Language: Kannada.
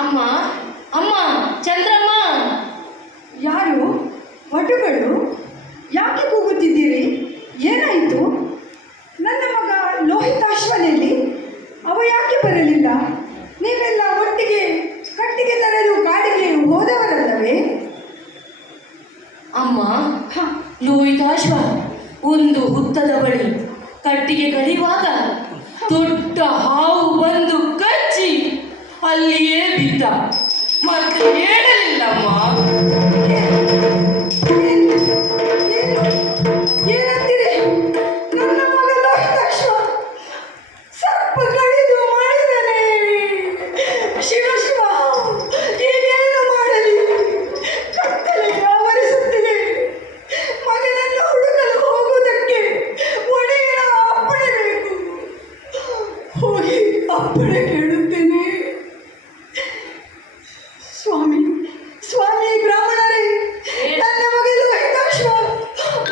ಅಮ್ಮ ಅಮ್ಮ ಚಂದ್ರಮ್ಮ. ಯಾರು ವಟುಗಳು? ಯಾಕೆ ಕೂಗುತ್ತಿದ್ದೀರಿ? ಏನಾಯಿತು? ನನ್ನ ಮಗ ಲೋಹಿತಾಶ್ವನಲ್ಲಿ ಅವ ಯಾಕೆ ಬರಲಿಲ್ಲ? ನೀವೆಲ್ಲ ಒಟ್ಟಿಗೆ ಕಟ್ಟಿಗೆ ತರಲು ಕಾಡಿಗೆ ಹೋದವರಲ್ಲವೇ? ಅಮ್ಮ, ಲೋಹಿತಾಶ್ವ ಒಂದು ಹುತ್ತದ ಬಳಿ ಕಟ್ಟಿಗೆ ಕಡಿಯುವಾಗ ದೊಡ್ಡ ಹಾವು ಬಂದು ಕಚ್ಚಿ ಅಲ್ಲಿಯೇ ಬಿದ್ದ. ಮತ್ತೆ ಹೇಳಲಿಲ್ಲಮ್ಮ. ಏನಂತೀರಿ? ನನ್ನ ಮಗ ಲೋಹಿತಾಶ್ವ ಸರ್ಪ ಕಡಿದು ಮಾಡಿದನೆ. ಶಿವ ಶಿವ, ಈಗೇನು ಮಾಡಲಿ? ಕತ್ತಲೆ ಆವರಿಸುತ್ತಿದೆ. ಮಗನನ್ನು ಹುಡುಕಲು ಹೋಗುವುದಕ್ಕೆ ಒಡೆಯನ ಅಪ್ಪಣೆ ಬೇಕು. ಹೋಗಿ ಅಪ್ಪಣೆ